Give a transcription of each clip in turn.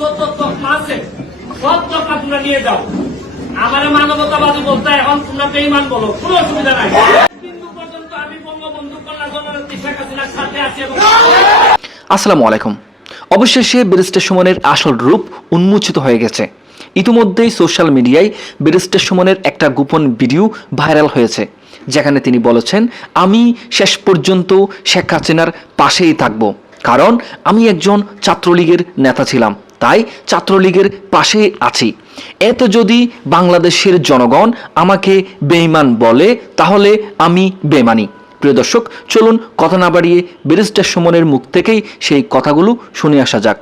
সব টাকা তোমরা নিয়ে যাও। আমার মানবতাবাদী বলতে এখন তোমরা বেঈমান বলো, কোনো অসুবিধা নাই। কিন্তু পর্যন্ত আমি বঙ্গবন্ধু কন্যা জননেত্রী শেখ হাসিনার সাথে আছি। আসসালামু আলাইকুম। অবশেষে ব্যারিস্টার সুমনের আসল রূপ উন্মোচিত হয়ে গেছে। ইতিমধ্যেই সোশ্যাল মিডিয়ায় ব্যারিস্টার সুমনের একটা গোপন ভিডিও ভাইরাল হয়েছে, যেখানে তিনি বলেছেন, আমি শেষ পর্যন্ত শেখ হাসিনার পাশেই থাকব, কারণ আমি একজন ছাত্রলীগের নেতা ছিলাম, তাই ছাত্রলীগের পাশে আছি। এত যদি বাংলাদেশের জনগণ আমাকে বেঈমান বলে, তাহলে আমি বেঈমানি। প্রিয় দর্শক, চলুন কথা না বাড়িয়ে ব্যারিস্টার সুমনের মুখ থেকেই সেই কথাগুলো শুনে আসা যাক।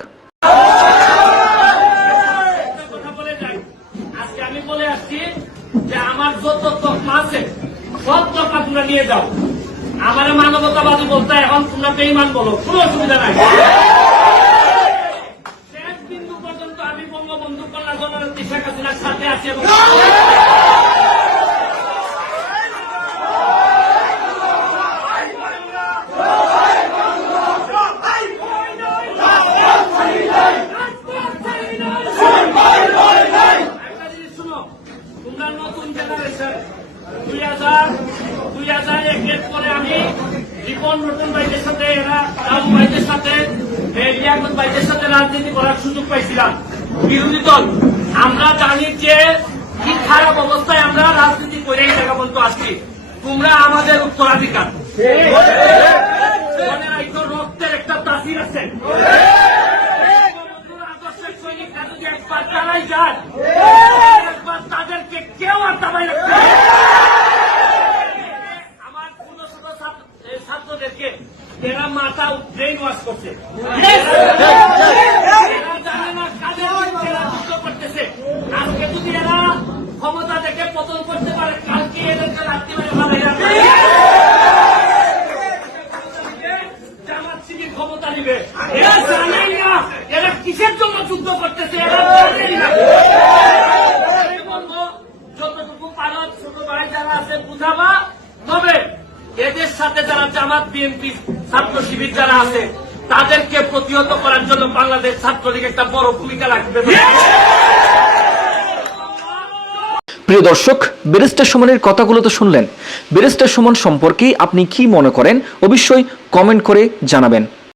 আমি বলে আসছি যে আমার যত তকমা আছে সব তকমা তোমরা নিয়ে যাও। আমার মানবতাবাদী বলতে এখন তোমরা বেঈমান বলো, কোনো অসুবিধা নাই। শেষ বিন্দু পর্যন্ত আমি বঙ্গবন্ধু কন্যা জননেত্রী শেখ হাসিনার সাথে আছি। নতুন জেনারেশন 2001 পরে আমি রিপন নতুন ভাইদের সাথে, রাজু ভাইদের সাথে, লিয়াকত ভাইদের সাথে রাজনীতি করার সুযোগ পাইছিলাম। বিরোধী দল আমরা জানি যে কি খারাপ অবস্থায় আমরা রাজনীতি করে এই জায়গা পর্যন্ত আসছি। তোমরা আমাদের উত্তরাধিকার, রক্তের একটা তাসির আছে। আদর্শের সৈনিকরা যদি একবার চালাই যায়, তাদেরকে কেউ আর দাবাই রাখতে পারে না। আমার 15 ছাত্রদেরকে এরা মাথা ব্রেন ওয়াশ করছে, জানে না কাদের যুদ্ধ করতেছে। আজকে যদি এরা ক্ষমতা থেকে পতন করতে পারে, কালকে এদেরকে রাখতে পারে জামাত শিবির ক্ষমতা নিবে। এরা জানেই না এরা কিসের জন্য যুদ্ধ করতেছে, এরা জানেই না। যতটুকু পারো ছোট ভাই যারা আছে বুঝাবা, তবে এদের সাথে যারা জামাত বিএনপি ছাত্র শিবির যারা আছে তাদেরকে প্রতিহত করার জন্য বাংলাদেশ ছাত্রলীগ একটা বড় ভূমিকা রাখবে। প্রিয় দর্শক, ব্যারিস্টার সুমনের কথাগুলো তো শুনলেন। ব্যারিস্টার সুমন সম্পর্কে আপনি কি মনে করেন অবশ্যই কমেন্ট করে জানাবেন।